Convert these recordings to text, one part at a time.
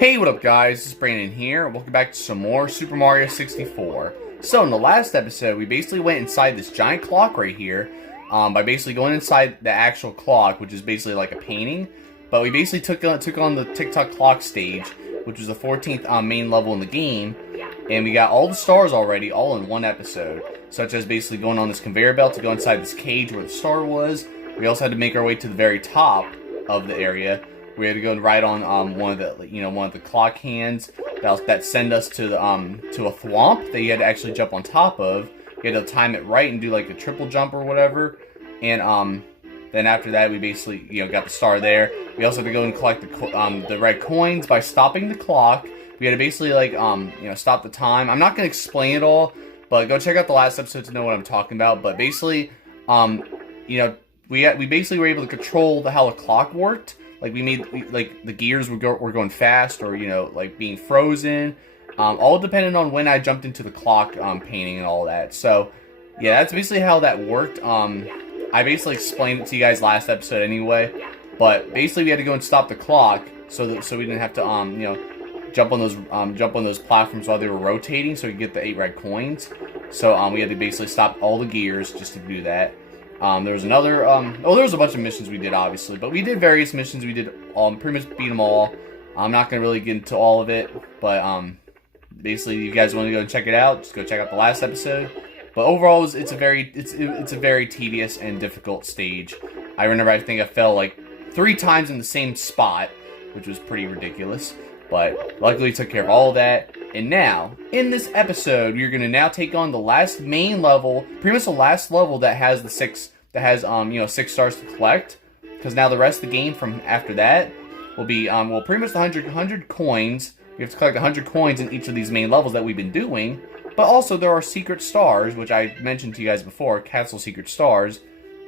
Hey, what up guys, this is Brandon here, welcome back to some more Super Mario 64. So in the last episode, we basically went inside this giant clock right here, by basically going inside the actual clock, which is basically like a painting, but we basically took on the TikTok clock stage, which was the 14th main level in the game, and we got all the stars already, all in one episode, such as basically going on this conveyor belt to go inside this cage where the star was. We also had to make our way to the very top of the area. We had to go and ride on one of the clock hands that send us to the to a thwomp that you had to actually jump on top of. You had to time it right and do like a triple jump or whatever. And then after that, we basically got the star there. We also had to go and collect the red coins by stopping the clock. We had to basically like stop the time. I'm not gonna explain it all, but go check out the last episode to know what I'm talking about. But basically, we basically were able to control how the clock worked. Like we made the gears were going fast, or like being frozen. All depended on when I jumped into the clock painting and all that. So yeah, that's basically how that worked. I basically explained it to you guys last episode anyway. But basically we had to go and stop the clock so we didn't have to jump on those platforms while they were rotating, so we could get the 8 red coins. So we had to basically stop all the gears just to do that. There was another, there was a bunch of missions we did, obviously, but we did various missions. We did, pretty much beat them all. I'm not going to really get into all of it, but, basically, you guys want to go and check it out, just go check out the last episode. But overall, it's a very tedious and difficult stage. I remember, I think I fell, like, 3 times in the same spot, which was pretty ridiculous, but luckily we took care of all of that. And now, in this episode, you're gonna now take on the last main level, pretty much the last level that has the 6 stars to collect. Because now the rest of the game from after that will be pretty much the 100 coins. We have to collect 100 coins in each of these main levels that we've been doing. But also there are secret stars, which I mentioned to you guys before, castle secret stars,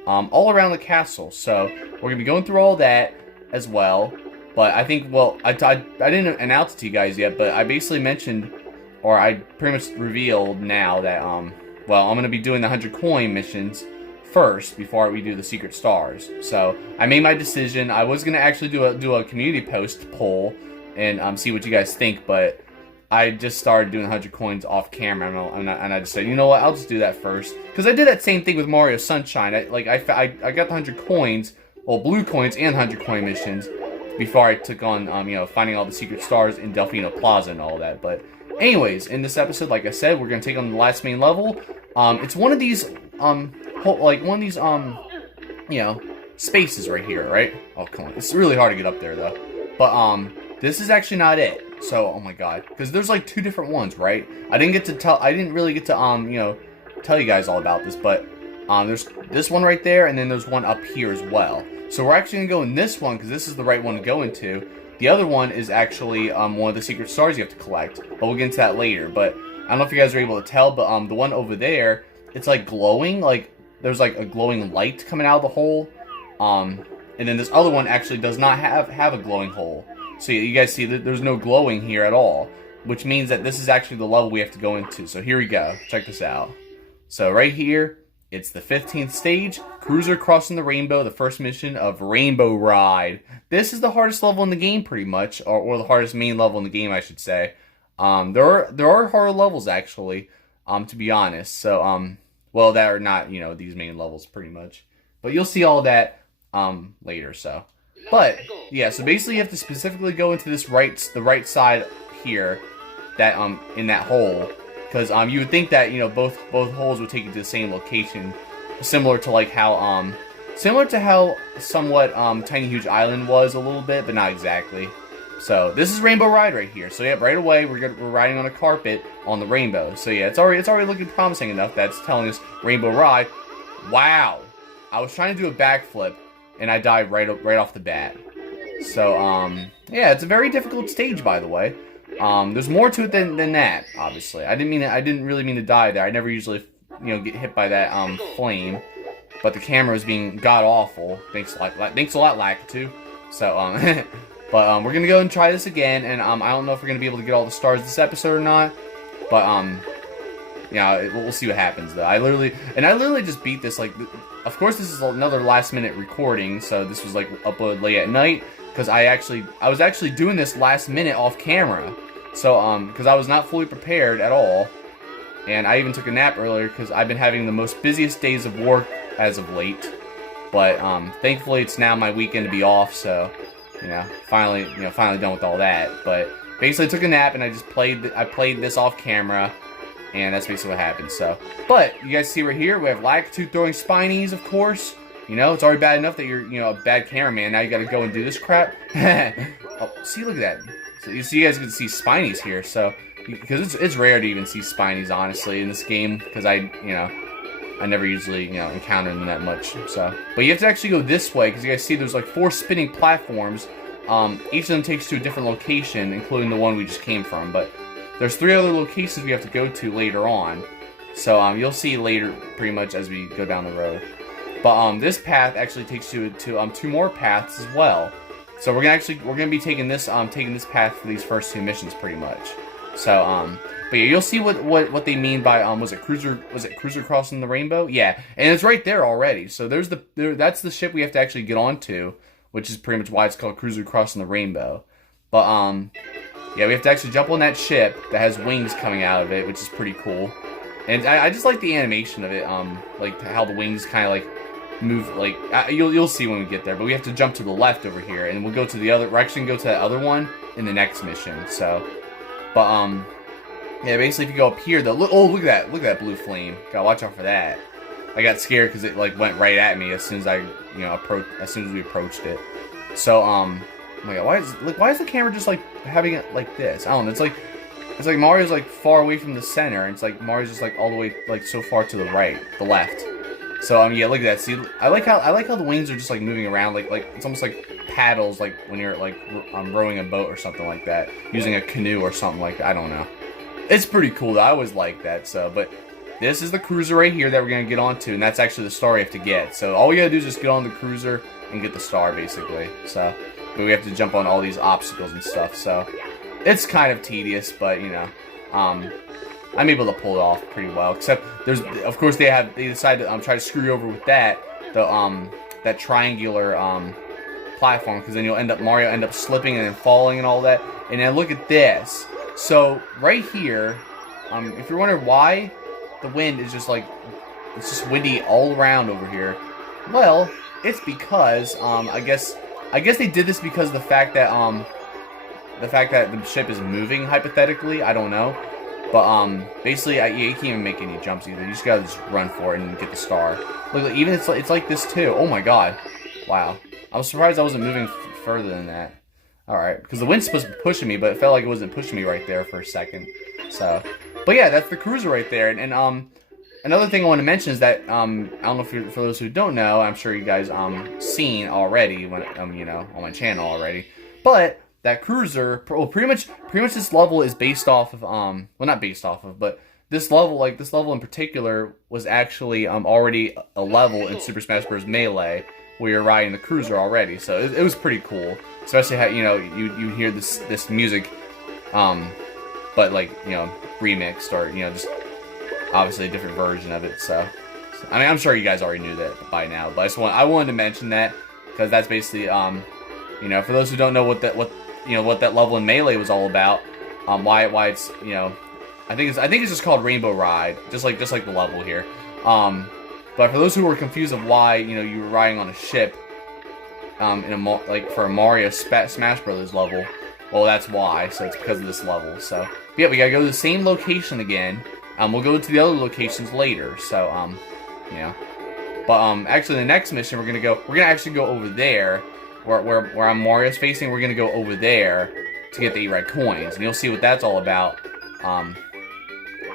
all around the castle. So we're gonna be going through all that as well. But I think, well, I didn't announce it to you guys yet, but I basically mentioned, or I pretty much revealed now that, well, I'm going to be doing the 100 coin missions first before we do the secret stars. So I made my decision. I was going to actually do a community post poll and see what you guys think, but I just started doing 100 coins off camera, and I just said, you know what, I'll just do that first. Because I did that same thing with Mario Sunshine. I got the 100 coins, well, blue coins and 100 coin missions, before I took on, finding all the secret stars in Delfino Plaza and all that. But anyways, in this episode, like I said, we're going to take on the last main level. It's one of these, spaces right here, right? Oh, come on. It's really hard to get up there, though. But, this is actually not it. So, oh my god. Because there's, like, 2 different ones, right? I didn't really get to, tell you guys all about this, but, there's this one right there, and then there's one up here as well. So we're actually going to go in this one, because this is the right one to go into. The other one is actually one of the secret stars you have to collect, but we'll get into that later. But I don't know if you guys are able to tell, but the one over there, it's like glowing, like there's like a glowing light coming out of the hole. And then this other one actually does not have a glowing hole. So you guys see that there's no glowing here at all, which means that this is actually the level we have to go into. So here we go. Check this out. So right here, it's the 15th stage, Cruiser Crossing the Rainbow, the first mission of Rainbow Ride. This is the hardest level in the game, pretty much, or the hardest main level in the game, I should say. There are harder levels, actually, to be honest. So, well, that are not, these main levels, pretty much. But you'll see all that, later, so. But, yeah, so basically you have to specifically go into the right side here, that, in that hole. Because you would think that both holes would take you to the same location, similar to how somewhat Tiny Huge Island was a little bit, but not exactly. So this is Rainbow Ride right here. So yeah, right away we're riding on a carpet on the rainbow. So yeah, it's already looking promising enough. That's telling us Rainbow Ride. Wow, I was trying to do a backflip and I died right off the bat. So yeah, it's a very difficult stage, by the way. There's more to it than that, obviously. I didn't really mean to die there. I never usually, get hit by that, flame. But the camera is being god-awful. Thanks a lot, Lakitu. So, but, we're gonna go and try this again, and, I don't know if we're gonna be able to get all the stars this episode or not. But, we'll see what happens, though. I literally just beat this, like, of course this is another last-minute recording, so this was, like, uploaded late at night. because I was actually doing this last minute off camera. So, because I was not fully prepared at all. And I even took a nap earlier because I've been having the most busiest days of work as of late. But, thankfully it's now my weekend to be off, so, finally done with all that. But, basically I took a nap and I played this off camera. And that's basically what happened, so. But, you guys see right here, we have Lakitu throwing Spinies, of course. It's already bad enough that you're, a bad cameraman. Now you gotta go and do this crap. Oh, see, look at that. So you guys can see Spinies here, so. Because it's rare to even see Spinies, honestly, in this game. Because I never usually, encounter them that much, so. But you have to actually go this way, because you guys see there's like 4 spinning platforms. Each of them takes you to a different location, including the one we just came from. But there's 3 other locations we have to go to later on. So, you'll see later, pretty much, as we go down the road. But, this path actually takes you to 2 more paths as well. So, we're gonna be taking this path for these first 2 missions, pretty much. So, but yeah, you'll see what they mean by, was it Cruiser Crossing the Rainbow? Yeah, and it's right there already. So, that's the ship we have to actually get onto, which is pretty much why it's called Cruiser Crossing the Rainbow. But, yeah, we have to actually jump on that ship that has wings coming out of it, which is pretty cool. And I just like the animation of it, like how the wings kind of like move, like you'll see when we get there. But we have to jump to the left over here, and we'll go to the other. We're actually gonna go to that other one in the next mission. So, but yeah, basically if you go up here, look at that blue flame. Gotta watch out for that. I got scared because it like went right at me as soon as as soon as we approached it. So oh my god, why is the camera just like having it like this? I don't know. It's like Mario's like far away from the center, and it's like Mario's just like all the way like so far to the right, the left. So yeah, look at that. See, I like how the wings are just like moving around, like it's almost like paddles, like when you're like rowing a boat or something like that, using a canoe or something like that. I don't know. It's pretty cool. I always like that. So, but this is the cruiser right here that we're gonna get onto, and that's actually the star you have to get. So all we gotta do is just get on the cruiser and get the star, basically. So, but we have to jump on all these obstacles and stuff. So. It's kind of tedious, but I'm able to pull it off pretty well. Except of course, they decide to try to screw you over with that triangular platform, because then Mario end up slipping and then falling and all that. And then look at this. So right here, if you're wondering why the wind is just like it's just windy all around over here, well, it's because I guess they did this because of the fact that the ship is moving, hypothetically. I don't know. But, basically, you can't even make any jumps either. You just gotta just run for it and get the star. Look, even it's like this, too. Oh my god. Wow. I was surprised I wasn't moving further than that. Alright, because the wind's supposed to be pushing me, but it felt like it wasn't pushing me right there for a second. So, but yeah, that's the cruiser right there. And another thing I want to mention is that, I don't know for those who don't know, I'm sure you guys, seen already, when, on my channel already. But, that cruiser, well, pretty much this level is based off of, well, not based off of, but this level in particular was actually, already a level in Super Smash Bros. Melee, where you're riding the cruiser already, so it was pretty cool, especially how, you hear this music, but like, remixed, or, just, obviously a different version of it, so, I mean, I'm sure you guys already knew that by now, but I wanted to mention that, because that's basically, for those who don't know what that level in Melee was all about, why it's, I think it's just called Rainbow Ride, just like the level here. But for those who were confused of why, you were riding on a ship, for a Mario Smash Brothers level, well, that's why. So it's because of this level. So yeah, we gotta go to the same location again. We'll go to the other locations later. So but actually the next mission we're gonna actually go over there. Where Mario's facing, we're gonna go over there to get the 8 red coins, and you'll see what that's all about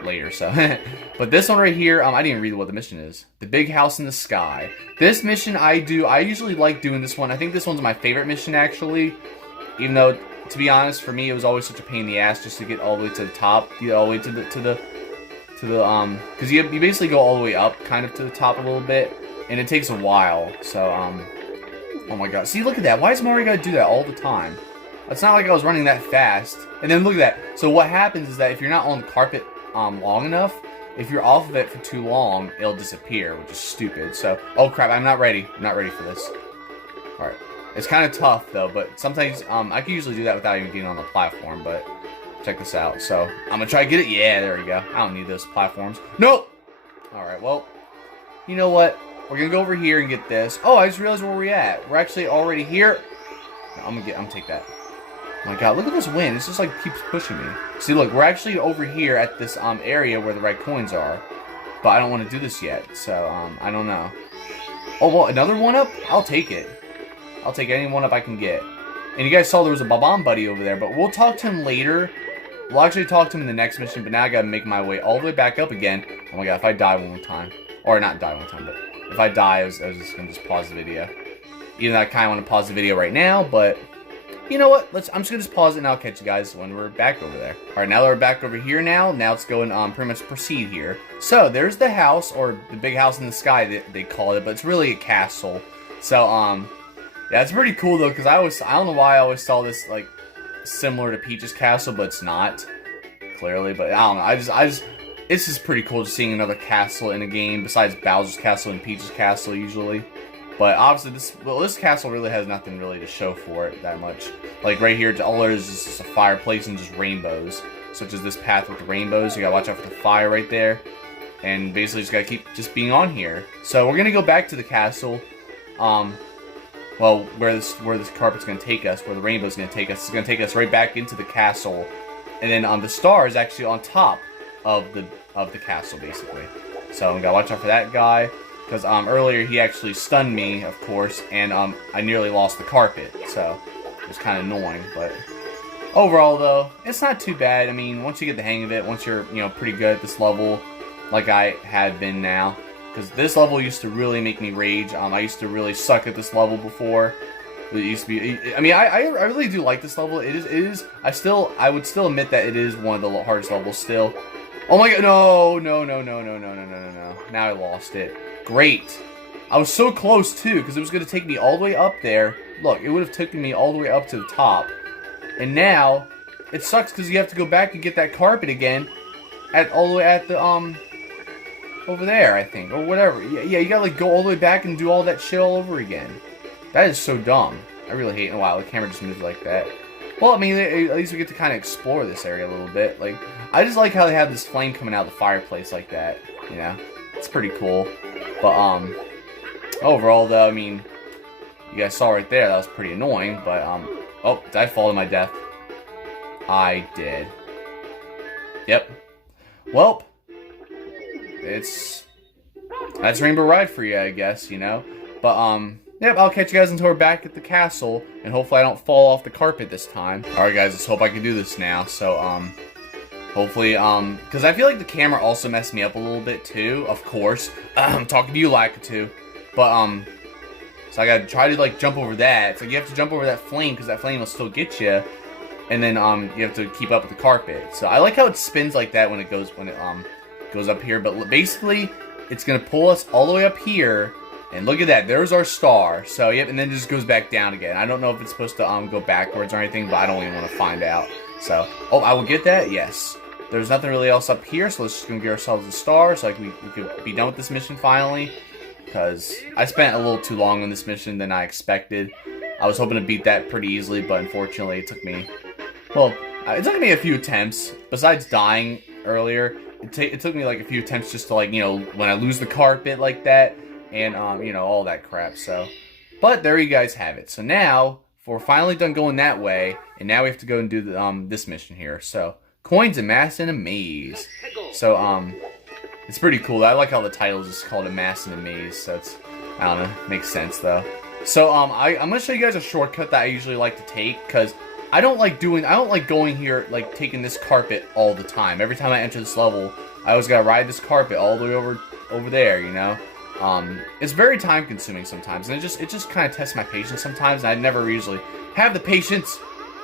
later. So, but this one right here, I didn't read what the mission is. The Big House in the Sky. This mission I usually like doing this one. I think this one's my favorite mission actually, even though to be honest, for me it was always such a pain in the ass just to get all the way to the top, get all the way to the because you basically go all the way up, kind of to the top a little bit, and it takes a while. So oh my god. See, look at that. Why does Mario gotta do that all the time? It's not like I was running that fast. And then look at that. So what happens is that if you're not on the carpet long enough, if you're off of it for too long, it'll disappear, which is stupid. So, oh crap, I'm not ready. I'm not ready for this. Alright. It's kind of tough though, but sometimes I can usually do that without even getting on the platform. But check this out. So I'm gonna try to get it. Yeah, there we go. I don't need those platforms. Nope. All right. Well, you know what? We're gonna go over here and get this. Oh, I just realized where we're at. We're actually already here. No, I'm gonna take that. Oh my God, look at this wind. It's just like keeps pushing me. See, look, we're actually over here at this area where the red coins are. But I don't want to do this yet, so I don't know. Oh, well, another one-up? I'll take it. I'll take any one-up I can get. And you guys saw there was a Babam buddy over there, but we'll talk to him later. We'll actually talk to him in the next mission, but now I gotta make my way all the way back up again. Oh my God, if I die one more time. Or not die one time, but if I die, I was just gonna pause the video. Even though I kinda wanna pause the video right now, but you know what? I'm just gonna pause it and I'll catch you guys when we're back over there. Alright, now that we're back over here now let's go and pretty much proceed here. So there's the house, or the big house in the sky that they call it, but it's really a castle. So yeah, it's pretty cool though, because I don't know why I always saw this like similar to Peach's castle, but it's not, clearly. But I don't know, it's just pretty cool just seeing another castle in a game besides Bowser's castle and Peach's castle usually. But obviously this castle really has nothing really to show for it that much. Like right here, all there is just a fireplace and just rainbows. Such as this path with the rainbows. You gotta watch out for the fire right there. And basically just gotta keep just being on here. So we're gonna go back to the castle. Well, where this carpet's gonna take us, where the rainbow's gonna take us, it's gonna take us right back into the castle. And then the star is actually on top of the castle basically. So we gotta watch out for that guy. Because earlier he actually stunned me, of course, and I nearly lost the carpet, so it was kind of annoying. But overall, though, it's not too bad. I mean, once you get the hang of it, once you're pretty good at this level, like I had been now, because this level used to really make me rage. I used to really suck at this level before. It used to be. I mean, I really do like this level. It is. I would still admit that it is one of the hardest levels still. Oh my God! No! Now I lost it. Great. I was so close too, because it was going to take me all the way up there. Look, it would have taken me all the way up to the top. And now, it sucks because you have to go back and get that carpet again. All the way at the, over there, I think. Or whatever. Yeah, you gotta like go all the way back and do all that shit all over again. That is so dumb. I really hate it. Wow, the camera just moved like that. Well, I mean, at least we get to kind of explore this area a little bit. Like, I just like how they have this flame coming out of the fireplace like that. You know? It's pretty cool. But, overall, though, I mean, you guys saw right there, that was pretty annoying, but, oh, did I fall to my death? I did. Yep. Well, that's Rainbow Ride for you, I guess, you know? But, yep, I'll catch you guys until we're back at the castle, and hopefully I don't fall off the carpet this time. Alright, guys, let's hope I can do this now, so, hopefully, because I feel like the camera also messed me up a little bit, too, of course. I'm talking to you, Lakitu. But, so I gotta try to, like, jump over that. So you have to jump over that flame, because that flame will still get you. And then, you have to keep up with the carpet. So I like how it spins like that when it goes up here. But basically, it's gonna pull us all the way up here. And look at that, there's our star. So, yep, and then it just goes back down again. I don't know if it's supposed to, go backwards or anything, but I don't even want to find out. So, oh, I will get that? Yes. There's nothing really else up here, so let's just gonna get ourselves a star so like we could be done with this mission finally. Because I spent a little too long on this mission than I expected. I was hoping to beat that pretty easily, but unfortunately it took me, well, it took me a few attempts. Besides dying earlier, it took me like a few attempts just to like, when I lose the carpet like that, and all that crap, so. But there you guys have it. So now, we're finally done going that way, and now we have to go and do this mission here, so. Coins amassed in a maze. So, it's pretty cool. I like how the title is just called Amassed in a Maze, so it's, I don't know, makes sense though. So, I'm gonna show you guys a shortcut that I usually like to take, because I don't like going here, like, taking this carpet all the time. Every time I enter this level, I always gotta ride this carpet all the way over there, you know? It's very time consuming sometimes, and it just kind of tests my patience sometimes, and I never usually have the patience.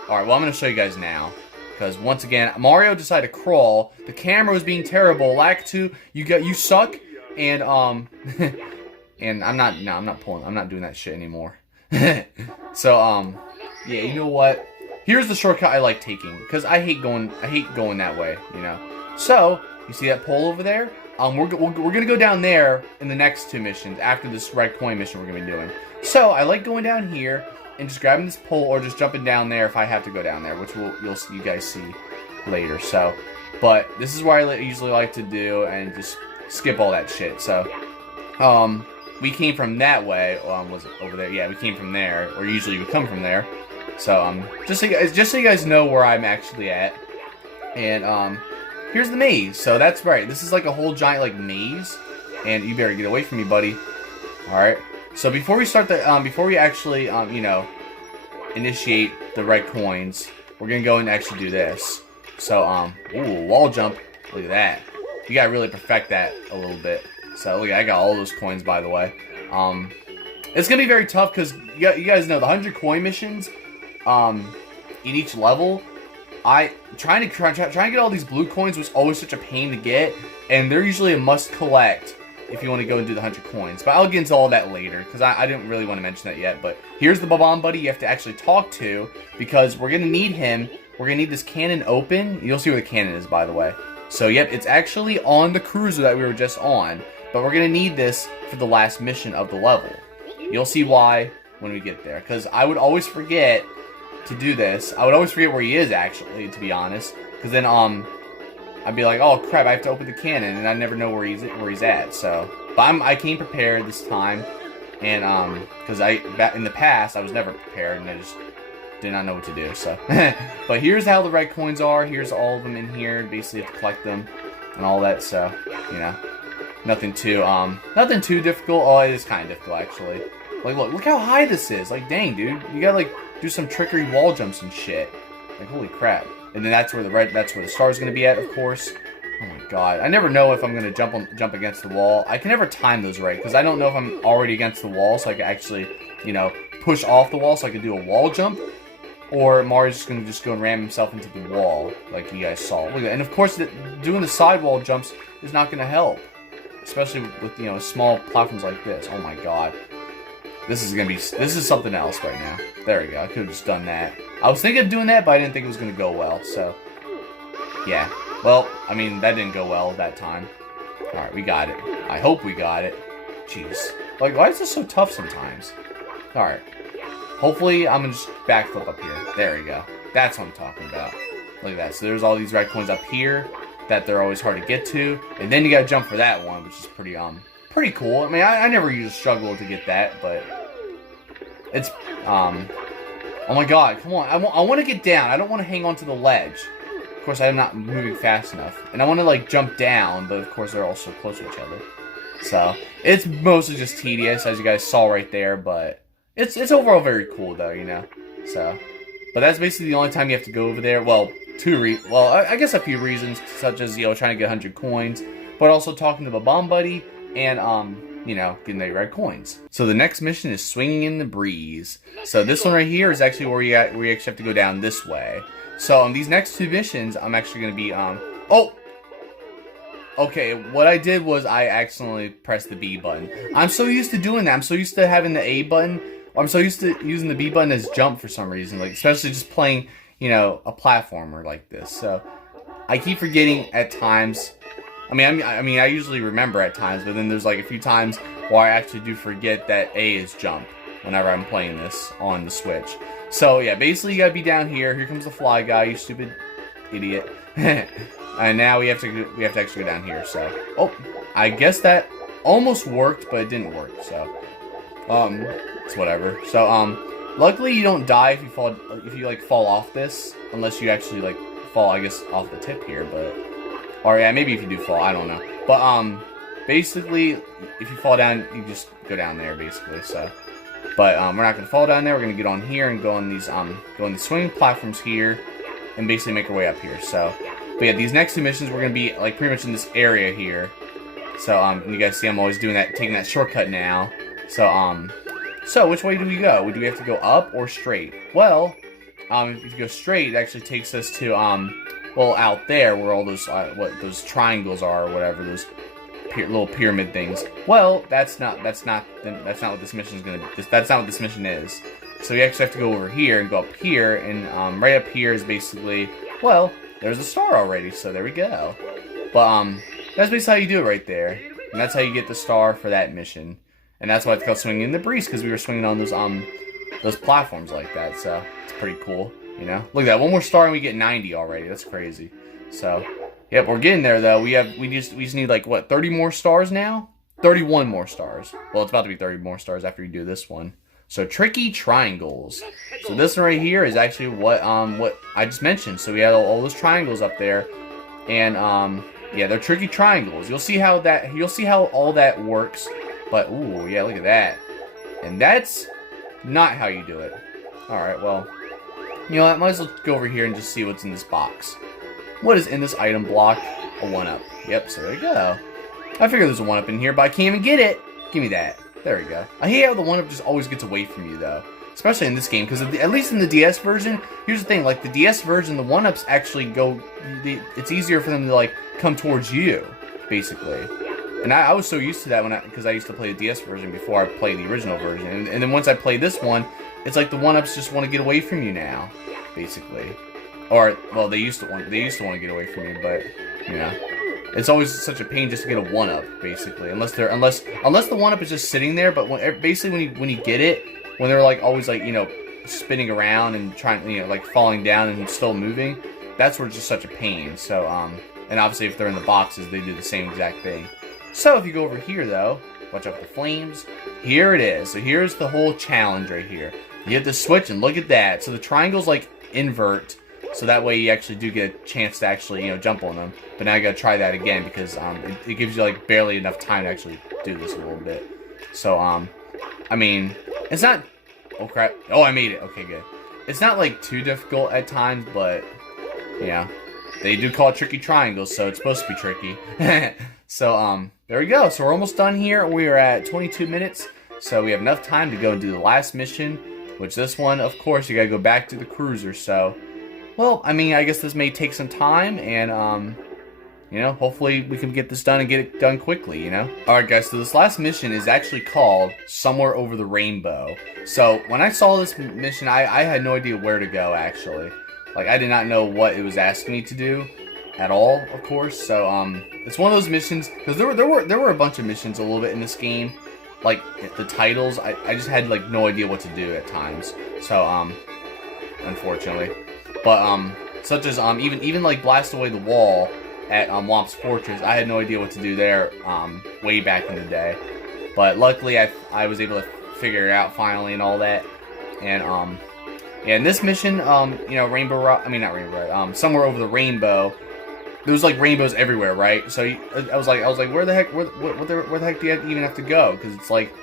Alright, well, I'm gonna show you guys now. Because once again, Mario decided to crawl. The camera was being terrible. Lakitu, you suck. And and I'm not doing that shit anymore. So yeah, you know what? Here's the shortcut I like taking, because I hate going that way, you know. So you see that pole over there? We're gonna go down there in the next two missions after this red coin mission we're gonna be doing. So I like going down here. and just grabbing this pole, or just jumping down there if I have to go down there, which you guys see later. So, but this is what I usually like to do, and just skip all that shit. So, we came from that way. Was it over there? Yeah, we came from there, or usually we come from there. So, just so you guys know where I'm actually at. And, here's the maze. So that's right. This is like a whole giant, like, maze. And you better get away from me, buddy. Alright. So before we start before we actually, you know, initiate the red coins, we're gonna go and actually do this. So, ooh, wall jump. Look at that. You gotta really perfect that a little bit. So, look, I got all those coins, by the way. It's gonna be very tough, because you guys know the 100 coin missions, in each level, trying to get all these blue coins was always such a pain to get, and they're usually a must collect if you want to go and do the 100 coins. But I'll get into all that later, because I didn't really want to mention that yet. But here's the Bob-omb buddy you have to actually talk to, because we're going to need him. We're going to need this cannon open. You'll see where the cannon is, by the way. So, yep, it's actually on the cruiser that we were just on. But we're going to need this for the last mission of the level. You'll see why when we get there, because I would always forget to do this. I would always forget where he is, actually, to be honest. Because then, I'd be like, oh crap, I have to open the cannon, and I never know where he's at. So, but I came prepared this time, and because back in the past I was never prepared, and I just did not know what to do. So, but here's how the red coins are. Here's all of them in here. Basically, you have to collect them and all that. So, you know, nothing too difficult. Oh, it is kind of difficult actually. Like, look how high this is. Like, dang, dude, you gotta like do some trickery wall jumps and shit. Like, holy crap. And then that's where the star is going to be at, of course. Oh my god. I never know if I'm going to jump against the wall. I can never time those right, because I don't know if I'm already against the wall, so I can actually, you know, push off the wall so I can do a wall jump. Or Mario's just going to go and ram himself into the wall, like you guys saw. Look at that. And of course, doing the side wall jumps is not going to help. Especially with, you know, small platforms like this. Oh my god. This is something else right now. There we go. I could have just done that. I was thinking of doing that, but I didn't think it was going to go well, so. Yeah. Well, I mean, that didn't go well that time. Alright, we got it. I hope we got it. Jeez. Like, why is this so tough sometimes? Alright. Hopefully, I'm going to just backflip up here. There we go. That's what I'm talking about. Look at that. So there's all these red coins up here that they're always hard to get to. And then you got to jump for that one, which is pretty cool. I mean, I never usually struggle to get that, but it's, oh my god, come on. I want to get down. I don't want to hang on to the ledge. Of course, I'm not moving fast enough. And I want to, like, jump down, but of course, they're all so close to each other. So, it's mostly just tedious, as you guys saw right there, but it's overall very cool, though, you know? So, but that's basically the only time you have to go over there. Well, I guess a few reasons, such as, you know, trying to get 100 coins, but also talking to the Bob-omb buddy, and, you know, getting the red coins. So the next mission is Swinging in the Breeze. So this one right here is actually where you actually have to go down this way. So on these next two missions, I'm actually going to be, oh! Okay, what I did was I accidentally pressed the B button. I'm so used to doing that. I'm so used to having the A button. I'm so used to using the B button as jump for some reason. Like, especially just playing, you know, a platformer like this. So I keep forgetting at times. I mean, I usually remember at times, but then there's like a few times where I actually do forget that A is jump whenever I'm playing this on the Switch. So yeah, basically you gotta be down here. Here comes the fly guy, you stupid idiot. And now we have to actually go down here. So, oh, I guess that almost worked, but it didn't work. So, it's whatever. So, luckily you don't die if you like fall off this, unless you actually like fall, I guess, off the tip here, but. Or yeah, maybe if you do fall, I don't know. But basically, if you fall down, you just go down there, basically. So, but we're not gonna fall down there. We're gonna get on here and go on these swinging platforms here, and basically make our way up here. So, but yeah, these next two missions we're gonna be like pretty much in this area here. So you guys see I'm always taking that shortcut now. So so which way do we go? Do we have to go up or straight? Well, if you go straight, it actually takes us to well, out there where all those those triangles are, or whatever, those little pyramid things. Well, that's not what this mission is gonna be. That's not what this mission is. So you actually have to go over here and go up here, and right up here is basically, well, there's a star already. So there we go. But that's basically how you do it right there, and that's how you get the star for that mission. And that's why it's called Swinging in the Breeze, because we were swinging on those those platforms like that. So it's pretty cool, you know. Look at that, one more star and we get 90 already. That's crazy. So yep, we're getting there though. We just need like what, 30 more stars now? 31 more stars. Well, it's about to be 30 more stars after you do this one. So tricky triangles. So this one right here is actually what I just mentioned. So we had all those triangles up there, and yeah, they're tricky triangles. You'll see how all that works. But ooh, yeah, look at that. And that's not how you do it. All right, well, you know what? Might as well go over here and just see what's in this box. What is in this item block? A 1-up. Yep. So there you go. I figured there's a 1-up in here, but I can't even get it. Give me that. There we go. I hate how the 1-up just always gets away from you, though. Especially in this game, because at least in the DS version, here's the thing, like, the DS version, the 1-ups actually go, it's easier for them to, like, come towards you, basically. And I was so used to that because I used to play the DS version before I played the original version. And then once I play this one, it's like the 1-ups just want to get away from you now, basically. Or, well, they used to want to get away from you, but, you know. It's always such a pain just to get a 1-up, basically. Unless the 1-up is just sitting there, but basically when you get it, when they're like always like, you know, spinning around and trying, you know, like falling down and still moving, that's where it's just such a pain. So and obviously if they're in the boxes, they do the same exact thing. So if you go over here though, watch out for the flames. Here it is. So here's the whole challenge right here. You hit the switch and look at that. So the triangles like invert. So that way you actually do get a chance to actually, you know, jump on them. But now I gotta try that again because it gives you like barely enough time to actually do this a little bit. So I mean, it's not, oh crap, oh I made it, okay good. It's not like too difficult at times, but yeah, they do call it tricky triangles, so it's supposed to be tricky. So there we go. So we're almost done here. We are at 22 minutes, so we have enough time to go and do the last mission, which this one, of course, you gotta go back to the cruiser. So, well, I mean, I guess this may take some time, and you know, hopefully we can get this done and get it done quickly, you know? Alright guys, so this last mission is actually called Somewhere Over the Rainbow. So, when I saw this mission, I had no idea where to go, actually. Like, I did not know what it was asking me to do at all, of course. So, it's one of those missions, because there were a bunch of missions a little bit in this game. Like, the titles, I just had, like, no idea what to do at times. So, unfortunately. But, such as, even like, blast away the wall at Womp's Fortress, I had no idea what to do there way back in the day. But luckily I was able to figure it out finally and all that. And yeah, in this mission, you know, Somewhere Over the Rainbow, there was like rainbows everywhere, right? So I was like where the heck do you even have to go? Because it's like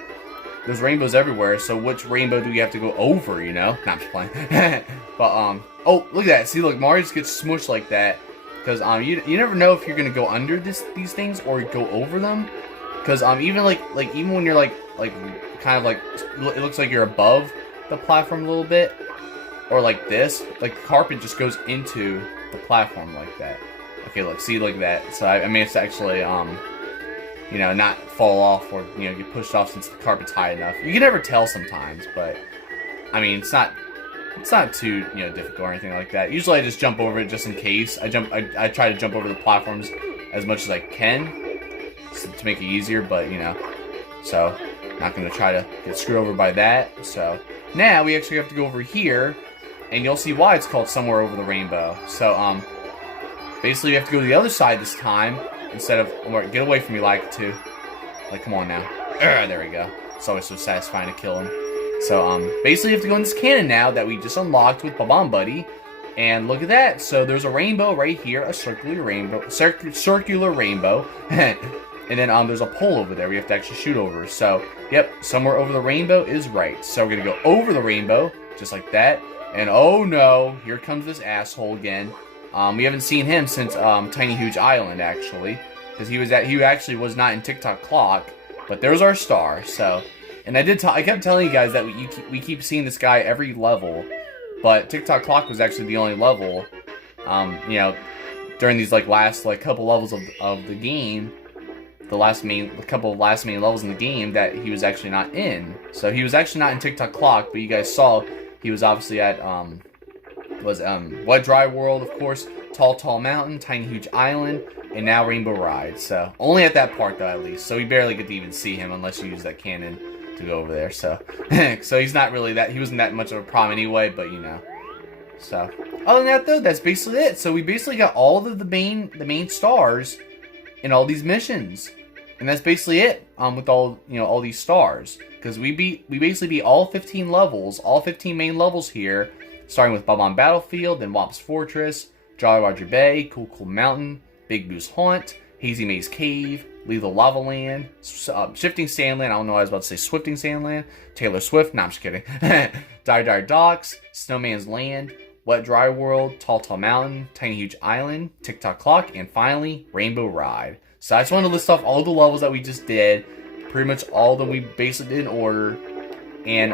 there's rainbows everywhere, so which rainbow do you have to go over, you know? Not just playing. But oh, look at that. See, look, Mario just gets smushed like that. Because you never know if you're gonna go under these things or go over them. Because even even when you're like kind of like it looks like you're above the platform a little bit, or like this, like the carpet just goes into the platform like that. Okay, look, see, like that. So I mean, it's actually you know, not fall off or, you know, get pushed off since the carpet's high enough. You can never tell sometimes, but I mean, it's not too, you know, difficult or anything like that. Usually I just jump over it just in case. I try to jump over the platforms as much as I can to make it easier, but, you know, so not going to try to get screwed over by that. So now we actually have to go over here, and you'll see why it's called Somewhere Over the Rainbow. So basically you have to go to the other side this time instead of, get away from me, like, come on now. There we go. It's always so satisfying to kill him. So, basically you have to go in this cannon now that we just unlocked with Bomb Buddy. And look at that. So, there's a rainbow right here. A circular rainbow. Circular rainbow. And then, there's a pole over there we have to actually shoot over. So, yep. Somewhere Over the Rainbow is right. So, we're going to go over the rainbow. Just like that. And, oh no. Here comes this asshole again. We haven't seen him since, Tiny Huge Island, actually. Because he actually was not in TikTok Clock. But there's our star. So... And I kept telling you guys that we keep seeing this guy every level, but TikTok Clock was actually the only level, you know, during these last couple levels of the game, couple of last main levels in the game that he was actually not in. So he was actually not in TikTok Clock, but you guys saw he was obviously at Wet Dry World, of course, Tall Mountain, Tiny Huge Island, and now Rainbow Ride. So only at that part though, at least. So we barely get to even see him unless you use that cannon to go over there. So, so he's not really he wasn't that much of a problem anyway. But so other than that though, that's basically it. So we basically got all of the main stars in all these missions, and that's basically it. With all these stars, because we basically beat all 15 levels, all 15 main levels here, starting with Bob-omb Battlefield, then Womp's Fortress, Jolly Roger Bay, Cool Cool Mountain, Big Boo's Haunt, Hazy Maze Cave, Lethal Lava Land, Shifting Sandland, I don't know, I was about to say Swifting Sandland, Taylor Swift, no, I'm just kidding, Dire Dire Docks, Snowman's Land, Wet Dry World, Tall Tall Mountain, Tiny Huge Island, Tick Tock Clock, and finally, Rainbow Ride. So I just wanted to list off all the levels that we just did, pretty much all of them we basically did in order, and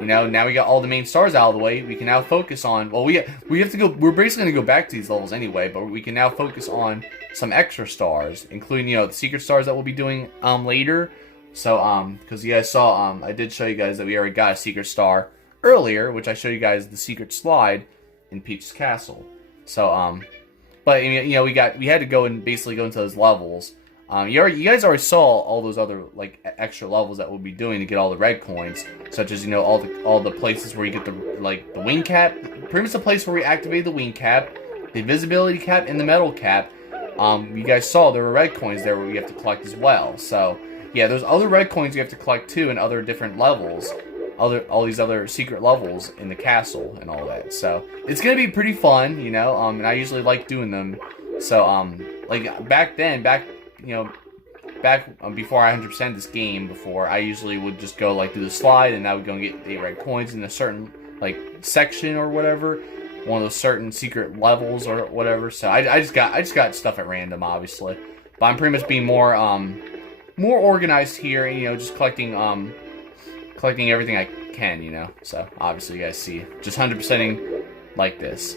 now we got all the main stars out of the way. We can now focus on, well, we have to go, we're basically going to go back to these levels anyway, but we can now focus on some extra stars, including, the secret stars that we'll be doing later. So, because you guys saw, I did show you guys that we already got a secret star earlier, which I showed you guys the secret slide in Peach's Castle. So, but, we had to go and basically go into those levels. You guys already saw all those other extra levels that we'll be doing to get all the red coins, such as all the places where you get the wing cap, pretty much the place where we activate the wing cap, the invisibility cap, and the metal cap. You guys saw there were red coins there where we have to collect as well. So yeah, there's other red coins you have to collect too in other different levels, all these other secret levels in the castle and all that. So it's gonna be pretty fun, and I usually like doing them. So back before I 100% this game, before I usually would just go do the slide, and I would go and get 8 red coins in a certain section or whatever, one of those certain secret levels or whatever. So I just got stuff at random, obviously, but I'm pretty much being more organized here, just collecting everything I can, So obviously you guys see just 100%ing like this.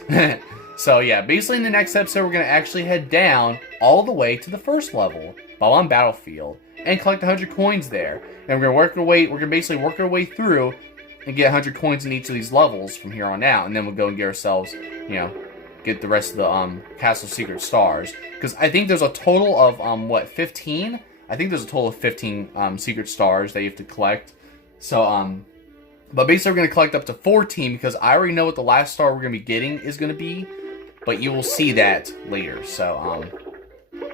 So yeah, basically in the next episode we're gonna actually head down all the way to the first level, Bob-omb Battlefield, and collect 100 coins there. And we're gonna basically work our way through and get 100 coins in each of these levels from here on out, and then we'll go and get ourselves, get the rest of the Castle Secret Stars. Because I think there's a total of 15? I think there's a total of 15 Secret Stars that you have to collect. So but basically we're gonna collect up to 14 because I already know what the last star we're gonna be getting is gonna be, but you will see that later. So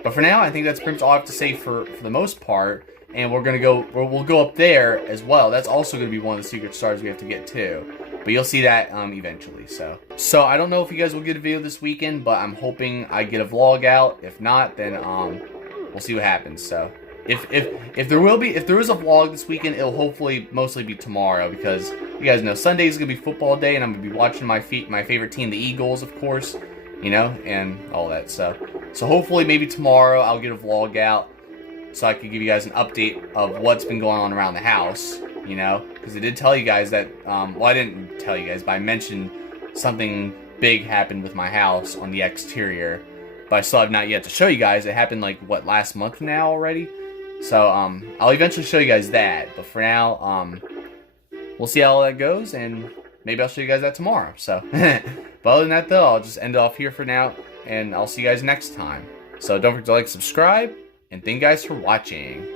but for now, I think that's pretty much all I have to say for the most part. And we'll go up there as well. That's also going to be one of the secret stars we have to get too. But you'll see that eventually. So I don't know if you guys will get a video this weekend, but I'm hoping I get a vlog out. If not, then we'll see what happens. So if there is a vlog this weekend, it'll hopefully mostly be tomorrow, because you guys know Sunday is going to be football day, and I'm going to be watching my favorite team, the Eagles, of course, and all that. So hopefully maybe tomorrow I'll get a vlog out, so I could give you guys an update of what's been going on around the house, because I did tell you guys that, well, I didn't tell you guys, but I mentioned something big happened with my house on the exterior, but I still have not yet to show you guys. It happened, last month now already? So, I'll eventually show you guys that, but for now, we'll see how that goes, and maybe I'll show you guys that tomorrow, so. But other than that, though, I'll just end it off here for now, and I'll see you guys next time. So don't forget to subscribe, and thank you guys for watching.